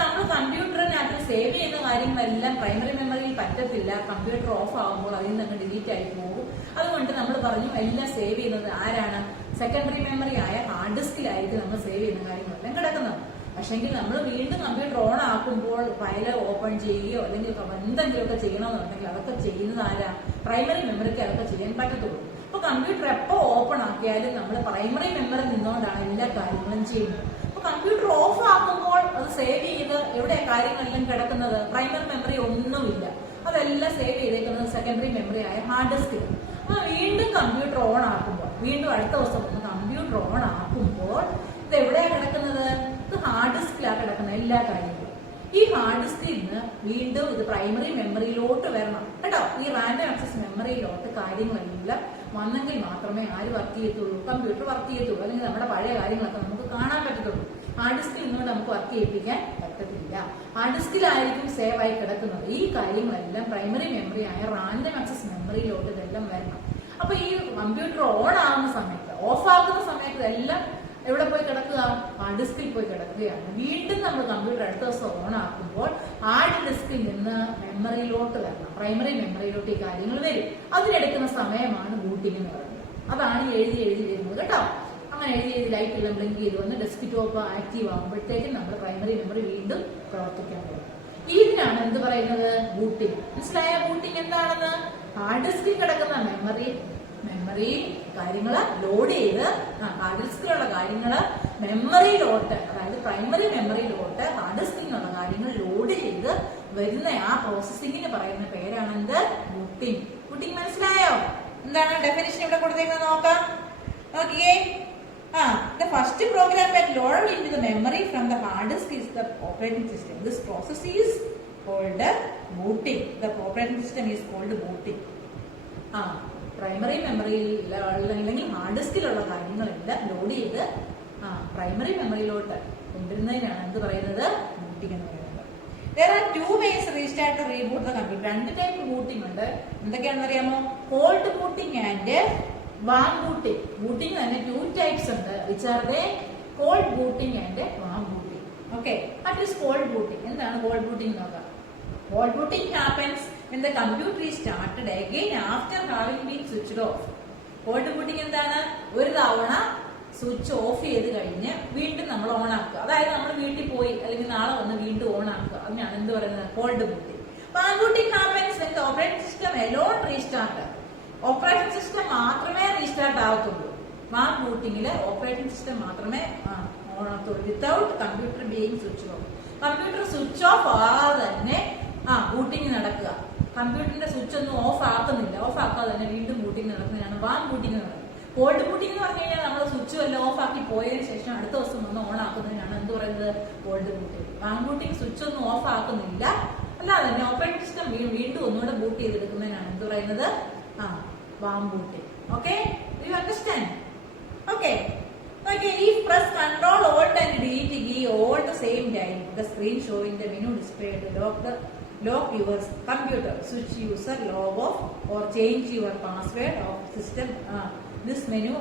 നമ്മൾ കമ്പ്യൂട്ടറിനകത്ത് സേവ് ചെയ്യുന്ന കാര്യങ്ങളെല്ലാം പ്രൈമറി മെമ്മറിയിൽ പറ്റത്തില്ല. കമ്പ്യൂട്ടർ ഓഫ് ആകുമ്പോൾ അതിൽ നിന്ന് ഡിലീറ്റ് ആയി പോകും. അതുകൊണ്ട് നമ്മൾ പറഞ്ഞു എല്ലാം സേവ് ചെയ്യുന്നത് ആരാണ്? സെക്കൻഡറി മെമ്മറി ആയ ഹാർഡ് ഡിസ്കിലായിരിക്കും നമ്മൾ സേവ് ചെയ്യുന്ന കാര്യങ്ങളെല്ലാം കിടക്കുന്നത്. പക്ഷെങ്കിൽ നമ്മൾ വീണ്ടും കമ്പ്യൂട്ടർ ഓൺ ആക്കുമ്പോൾ ഫയൽ ഓപ്പൺ ചെയ്യുകയോ അല്ലെങ്കിൽ എന്തെങ്കിലുമൊക്കെ ചെയ്യണമെന്നുണ്ടെങ്കിൽ അതൊക്കെ ചെയ്യുന്നത് ആരാ? പ്രൈമറി മെമ്മറിക്ക് അതൊക്കെ ചെയ്യാൻ പറ്റത്തുള്ളൂ. അപ്പൊ കമ്പ്യൂട്ടർ എപ്പോ ഓപ്പൺ ആക്കിയാലും നമ്മൾ പ്രൈമറി മെമ്മറി നിന്നുകൊണ്ടാണ് എല്ലാ കാര്യങ്ങളും ചെയ്യുന്നത്. കമ്പ്യൂട്ടർ ഓഫ് ആക്കുമ്പോൾ അത് സേവ് ചെയ്ത് എവിടെ കാര്യങ്ങളെല്ലാം കിടക്കുന്നത്? പ്രൈമറി മെമ്മറി ഒന്നുമില്ല. അതെല്ലാം സേവ് ചെയ്തേക്കുന്നത് സെക്കൻഡറി മെമ്മറി ആയ ഹാർഡ് ഡിസ്കിൽ. അപ്പൊ വീണ്ടും കമ്പ്യൂട്ടർ ഓൺ ആക്കുമ്പോൾ വീണ്ടും അടുത്ത ദിവസം ഒന്ന് കമ്പ്യൂട്ടർ ഓൺ ആക്കുമ്പോൾ ഇത് എവിടെയാണ് കിടക്കുന്നത്? ഇത് ഹാർഡ് ഡിസ്കിലാണ് കിടക്കുന്നത് എല്ലാ കാര്യങ്ങളും. ഈ ഹാർഡ് ഡിസ്കിൽ നിന്ന് വീണ്ടും ഇത് പ്രൈമറി മെമ്മറിയിലോട്ട് വരണം കേട്ടോ. ഈ റാൻഡം ആക്സസ് മെമ്മറിയിലോട്ട് കാര്യങ്ങളെല്ലാം വന്നെങ്കിൽ മാത്രമേ ആര് വർക്ക് ചെയ്യത്തുള്ളൂ? കമ്പ്യൂട്ടർ വർക്ക് ചെയ്യത്തുള്ളൂ. അല്ലെങ്കിൽ നമ്മുടെ പഴയ കാര്യങ്ങളൊക്കെ നമുക്ക് കാണാൻ പറ്റത്തുള്ളൂ. ഹാർഡ് ഡിസ്കിൽ നിന്നുകൊണ്ട് നമുക്ക് വർക്ക് ചെയ്യിപ്പിക്കാൻ പറ്റത്തില്ല. ഹാർഡ് ഡിസ്കിലായിരിക്കും സേവ് ആയി കിടക്കുന്നത്. ഈ കാര്യങ്ങളെല്ലാം പ്രൈമറി മെമ്മറി ആയ റാൻഡം ആക്സസ് മെമ്മറിയിലോട്ട് ഇതെല്ലാം വരണം. അപ്പൊ ഈ കമ്പ്യൂട്ടർ ഓൺ ആകുന്ന സമയത്ത് ഓഫ് ആക്കുന്ന സമയത്ത് ഇതെല്ലാം എവിടെ പോയി കിടക്കുക? ഹാർഡ് ഡിസ്കിൽ പോയി കിടക്കുകയാണ്. വീണ്ടും നമ്മൾ കമ്പ്യൂട്ടർ അടുത്ത ദിവസം ഓൺ ആക്കുമ്പോൾ ഹാർഡ് ഡിസ്കിൽ നിന്ന് മെമ്മറിയിലോട്ട് വരണം. പ്രൈമറി മെമ്മറിയിലോട്ട് ഈ കാര്യങ്ങൾ വരും. അതിനെടുക്കുന്ന സമയമാണ് ബൂട്ടിംഗ് എന്ന് പറയുന്നത്. അതാണ് എഴുതി വരുന്നത് കേട്ടോ. അങ്ങനെ എഴുതി ലൈറ്റ് എല്ലാം ബ്ലിങ്ക് ചെയ്ത് വന്ന് ഡെസ്ക് ടോപ്പ് ആക്റ്റീവ് ആകുമ്പോഴത്തേക്കും നമ്മൾ പ്രൈമറി മെമ്മറി വീണ്ടും പ്രവർത്തിക്കാൻ പോകും. ഇതിനാണ് എന്ത് പറയുന്നത്? ബൂട്ടിംഗ്. മനസ്സിലായ ബൂട്ടിംഗ് എന്താണെന്ന്? ഹാർഡ് ഡിസ്കിൽ കിടക്കുന്ന മെമ്മറി കാര്യങ്ങള് ലോഡ് ചെയ്ത് ഹാർഡ് ഡിസ്കിലുള്ള കാര്യങ്ങള് മെമ്മറിയിലോട്ട്, അതായത് പ്രൈമറി മെമ്മറിയിലോട്ട് ഹാർഡ് ഡിസ്കിലുള്ള കാര്യങ്ങൾ ലോഡ് ചെയ്ത് വരുന്ന ആ പ്രോസസ്സിംഗിന് പറയുന്ന പേരാണ് എന്ത്? ബൂട്ടിംഗ്. ബൂട്ടിംഗ് മനസ്സിലായോ? എന്താണ് ഡെഫിനിഷൻ ഇവിടെ കൊടുത്തേക്കുന്നത് നോക്കാം. Okay. The first program that loaded into the memory from the hard disk is the operating system. This process is called booting. The operating system is called booting. Primary മെമ്മറിയിൽ അല്ലെങ്കിൽ ഹാർഡ് ഡിസ്കിലുള്ള കാര്യങ്ങളെല്ലാം ലോഡ് ചെയ്ത് പ്രൈമറി മെമ്മറിയിലോട്ട് കൊണ്ടുവരുന്നതിനാണ് എന്ത് പറയുന്നത്? ബൂട്ടിംഗ് എന്ന് പറയുന്നത്. There are two ways to restart or reboot the computer. രണ്ട് ടൈപ്പ് ബൂട്ടിംഗ് ഉണ്ട്. എന്തൊക്കെയാണെന്ന് അറിയാമോ? Cold booting and warm booting. Booting തന്നെ 2 types ഉണ്ട്. Which are they? Cold booting and warm booting. Okay. What is cold booting? എന്താണ് cold booting നോക്കാം. Cold booting happens when the computer is started again after having been switched off. Cold booting എന്താണ്? ഒരു തവണ സ്വിച്ച് ഓഫ് ചെയ്ത് കഴിഞ്ഞ് വീണ്ടും നമ്മൾ ഓൺ ആക്കുക. അതായത് നമ്മൾ വീട്ടിൽ പോയി അല്ലെങ്കിൽ നാളെ വന്ന് വീണ്ടും ഓൺ ആക്കുക. അതിനാണ് എന്ത് പറയുന്നത്? Cold booting. Warm booting happens when the operating system alone restart. Operating system മാത്രമേ റീസ്റ്റാർട്ട് ആവത്തുള്ളൂ. വാം ബൂട്ടിങ്ങില് ഓപ്പറേറ്റിംഗ് സിസ്റ്റം മാത്രമേ ഓൺ ആകത്തുള്ളൂ. Without computer being switch off. Computer switch off ആകാതെ തന്നെ ബൂട്ടിംഗ് നടക്കുക. കമ്പ്യൂട്ടറിന്റെ സ്വിച്ച് ഒന്നും ഓഫ് ആക്കുന്നില്ല. ഓഫ് ആക്കാതെ തന്നെ വീണ്ടും ബൂട്ടിംഗ് നടക്കുന്നതിനാണ് വാം ബൂട്ടിംഗ് എന്ന് പറയുന്നത്. കോൾഡ് ബൂട്ടിംഗ് എന്ന് പറഞ്ഞു കഴിഞ്ഞാൽ നമ്മൾ സ്വിച്ച് എല്ലാം ഓഫ് ആക്കി പോയതിനു ശേഷം അടുത്ത ദിവസം വന്ന് ഓൺ ആക്കുന്നതിനാണ് എന്ത് പറയുന്നത്? Cold booting. Warm booting switch ഒന്നും ഓഫ് ആക്കുന്നില്ല, അല്ലാതെ തന്നെ ഓപ്പറേറ്റിംഗ് സിസ്റ്റം വീണ്ടും ഒന്നുകൂടെ ബൂട്ട് ചെയ്തെടുക്കുന്നതിനാണ് എന്ത് പറയുന്നത്? warm booting. Okay? Do you understand? Okay. If press Ctrl Alt and Delete key all at the same time, the screen showing the menu display to lock your computer, switch user, log off, or change your password of system. This menu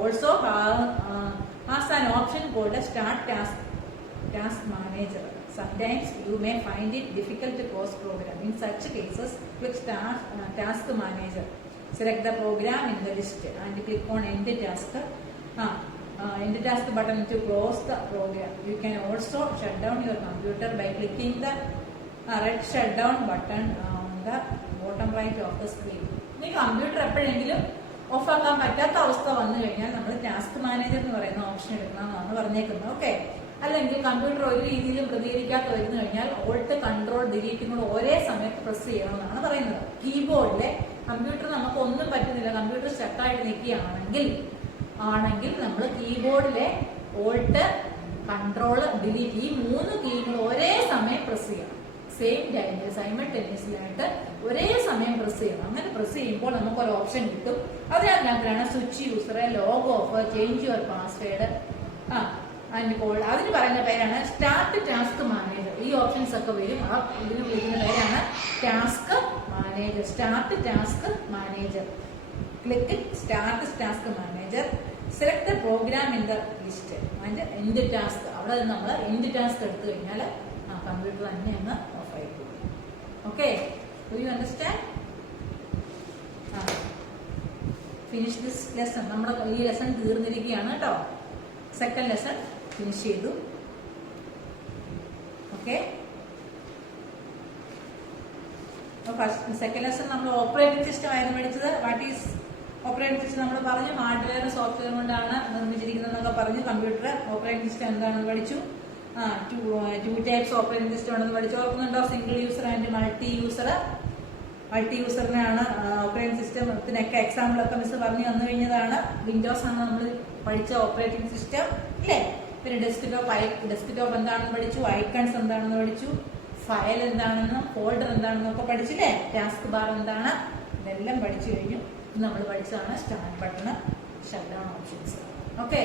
also has an option called a Start Task Manager. Sometimes you may find it difficult to pause program. In such cases, click Start Task Manager. Select the program in the list and click on End Task. End Task button to close the program. You can also shut down your computer by clicking the red shutdown button the bottom right of the screen. ഇനി കമ്പ്യൂട്ടർ എപ്പോഴെങ്കിലും ഓഫാക്കാൻ പറ്റാത്ത അവസ്ഥ വന്നു കഴിഞ്ഞാൽ നമ്മൾ ടാസ്ക് മാനേജർ എന്ന് പറയുന്ന ഓപ്ഷൻ എടുക്കണമെന്നാണ് പറഞ്ഞേക്കുന്നത്. ഓക്കെ, അല്ലെങ്കിൽ കമ്പ്യൂട്ടർ ഒരു രീതിയിലും പ്രതികരിക്കാത്ത വരുന്നു കഴിഞ്ഞാൽ ഓൾട്ട് കൺട്രോൾ ഡിലീറ്റും കൂടെ ഒരേ സമയത്ത് പ്രസ് ചെയ്യണമെന്നാണ് പറയുന്നത്. കീബോർഡിലെ കമ്പ്യൂട്ടർ നമുക്ക് ഒന്നും പറ്റുന്നില്ല, കമ്പ്യൂട്ടർ സ്റ്റക്കായിട്ട് നിൽക്കുകയാണെങ്കിൽ നമ്മൾ കീബോർഡിലെ ഓൾട്ട് കൺട്രോൾ ഡിലീറ്റ് ഈ 3 കീകൾ ഒരേ സമയം പ്രസ് ചെയ്യണം. സെയിം ടൈമിൽ സൈമൾട്ടേനിയസ്ലി ഒരേ സമയം പ്രസ് ചെയ്യണം. അങ്ങനെ പ്രസ് ചെയ്യുമ്പോൾ നമുക്കൊരു ഓപ്ഷൻ കിട്ടും. അതിനകത്താണ് switch user, log off, change your password, അതിന് പറയുന്ന പേരാണ് സ്റ്റാർട്ട് ടാസ്ക് മാനേജർ. ഈ ഓപ്ഷൻസ് ഒക്കെ വരും. ഇതിന് വിളിക്കുന്ന പേരാണ് task manager. Start task manager. Click start task manager. Select program in the list and end task. അവിടെ നമ്മൾ എൻഡ് ടാസ്ക് എടുത്തു കഴിഞ്ഞാൽ കമ്പ്യൂട്ടർ തന്നെ അങ്ങ് ഓഫ് ആയി പോകും. Okay, do you understand? Finish this lesson. നമ്മുടെ ഈ ലെസൺ തീർന്നിരിക്കുകയാണ് കേട്ടോ. സെക്കൻഡ് ലെസൺ ഫിനിഷ് ചെയ്തു. ഓക്കെ, സെക്കൻഡ് ലെസൺ നമ്മൾ ഓപ്പറേറ്റിംഗ് സിസ്റ്റം ആയിരുന്നു പഠിച്ചത്. What is operating system? നമ്മൾ പറഞ്ഞു ഹാർഡ്വെയർ സോഫ്റ്റ്വെയർ കൊണ്ടാണ് നിർമ്മിച്ചിരിക്കുന്നതെന്നൊക്കെ പറഞ്ഞു. കമ്പ്യൂട്ടർ ഓപ്പറേറ്റിംഗ് സിസ്റ്റം എന്താണെന്ന് പഠിച്ചു. ടു ടൈപ്സ് ഓപ്പറേറ്റിംഗ് സിസ്റ്റം ആണെന്ന് പഠിച്ചു. ഓർക്കുന്നുണ്ടോ? Single user and multi user. Multi യൂസറിനാണ് ഓപ്പറേറ്റിംഗ് സിസ്റ്റത്തിനൊക്കെ എക്സാമ്പിൾ ഒക്കെ മിസ് പറഞ്ഞു തന്നു കഴിഞ്ഞതാണ്. വിൻഡോസ് ആണ് നമ്മൾ പഠിച്ച ഓപ്പറേറ്റിംഗ് സിസ്റ്റം അല്ലേ. പിന്നെ ഡെസ്ക്ടോപ്പ് എന്താണെന്ന് പഠിച്ചു, ഐക്കൺസ് എന്താണെന്ന് പഠിച്ചു, ഫയൽ എന്താണെന്നും ഫോൾഡർ എന്താണെന്നും ഒക്കെ പഠിച്ചില്ലേ. ടാസ്ക് ബാർ എന്താണ്, ഇതെല്ലാം പഠിച്ചു കഴിഞ്ഞു. നമ്മൾ പഠിച്ചതാണ് start button, shut down options. Okay,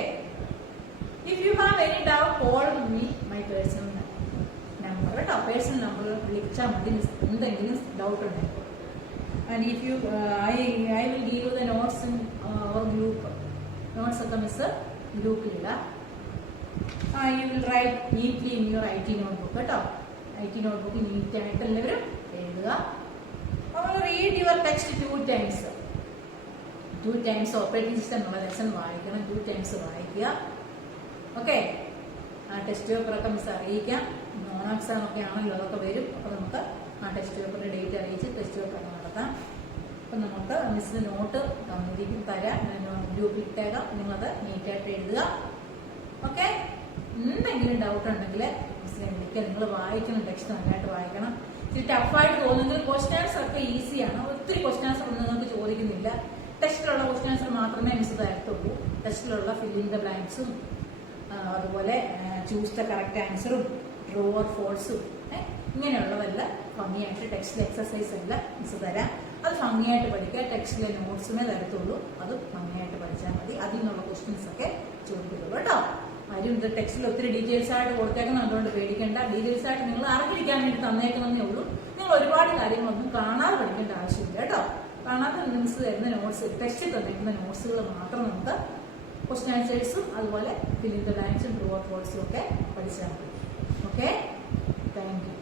if you have any doubt call me my personal number കേട്ടോ. പേഴ്സണൽ നമ്പർ വിളിച്ചാൽ മതി എന്തെങ്കിലും ഡൗട്ട് ഉണ്ടെങ്കിൽ. And if you I will give the notes in our group. Notes ഒക്കെ മിസ് ഗ്രൂപ്പിലില്ല. You will write neatly in your IT notebook കേട്ടോ. IT നോട്ട്ബുക്ക് നീറ്റായിട്ട് എല്ലാവരും എഴുതുക. അപ്പോൾ read your text 2 times. 2 times operating system എന്നുള്ള ലെസൺ വായിക്കണം. 2 times വായിക്കുക. ഓക്കെ, ടെസ്റ്റ് പേപ്പറൊക്കെ മിസ് അറിയിക്കാം. നോൺ എക്സാം ഒക്കെ ആണല്ലോ, അതൊക്കെ വരും. അപ്പോൾ നമുക്ക് ടെസ്റ്റ് പേപ്പറിന്റെ ഡേറ്റ് അറിയിച്ച് ടെസ്റ്റ് പേപ്പർ നടത്താം. അപ്പം നമുക്ക് മിസ്സിന് നോട്ട് തരാം, ഗ്രൂപ്പിൽ ഇട്ടേക്കാം. നിങ്ങളത് നീറ്റായിട്ട് എഴുതുക. ഓക്കെ, എന്തെങ്കിലും ഡൗട്ട് ഉണ്ടെങ്കിൽ മിസ്സിനെ വിളിക്കുക. നിങ്ങൾ വായിക്കണം, ടെക്സ്റ്റ് നന്നായിട്ട് വായിക്കണം. ഇത്തിരി ടഫായിട്ട് തോന്നുമെങ്കിൽ ക്വസ്റ്റ്യൻ ആൻസർ ഒക്കെ ഈസിയാണ്. ഒത്തിരി ക്വസ്റ്റ്യൻ ആൻസർ ഒന്നും നിങ്ങൾക്ക് ചോദിക്കുന്നില്ല. ടെസ്റ്റിലുള്ള ക്വസ്റ്റ്യൻ ആൻസർ മാത്രമേ മിസ് തരത്തുള്ളൂ. ടെസ്റ്റിലുള്ള ഫില്ലിംഗ് ദ ബ്ലാങ്ക്സും അതുപോലെ ചൂസ് ദ കറക്റ്റ് ആൻസറും ട്രൂ ഓർ ഫോൾസും ഇങ്ങനെയുള്ളതെല്ലാം ഭംഗിയായിട്ട് ടെക്സ്റ്റിലെ എക്സസൈസ് എല്ലാം മിസ് തരാം. അത് ഭംഗിയായിട്ട് പഠിക്കുക. ടെക്സ്റ്റിലെ നോട്ട്സിനെ തരത്തുള്ളൂ, അത് ഭംഗിയായിട്ട് പഠിച്ചാൽ മതി. അതിൽ നിന്നുള്ള ക്വസ്റ്റ്യൻസ് ഒക്കെ ചോദിക്കുള്ളൂ കേട്ടോ. ആരും ഇത് ടെക്സ്റ്റിൽ ഒത്തിരി ഡീറ്റെയിൽസ് ആയിട്ട് കൊടുത്തേക്കുന്നതുകൊണ്ട് പേടിക്കേണ്ട. ഡീറ്റെയിൽസ് ആയിട്ട് നിങ്ങൾ അറിഞ്ഞിരിക്കാൻ വേണ്ടി തന്നേക്കുന്നതേ ഉള്ളൂ. നിങ്ങൾ ഒരുപാട് കാര്യങ്ങളൊന്നും കാണാതെ പഠിക്കേണ്ട ആവശ്യമില്ല കേട്ടോ. കാണാതെ മിസ് തരുന്ന നോട്ട്സ്, ടെക്സ്റ്റിൽ തന്നേക്കുന്ന നോട്ട്സുകൾ മാത്രം നമുക്ക് ക്വസ്റ്റ്യൻ ആൻസേഴ്സും അതുപോലെ ഫില്ലിംഗ് ദ ബ്ലാങ്ക്സും ട്രൂ ഓർ ഫോൾസും ഒക്കെ പഠിച്ചാൽ മതി. Okay, thank you.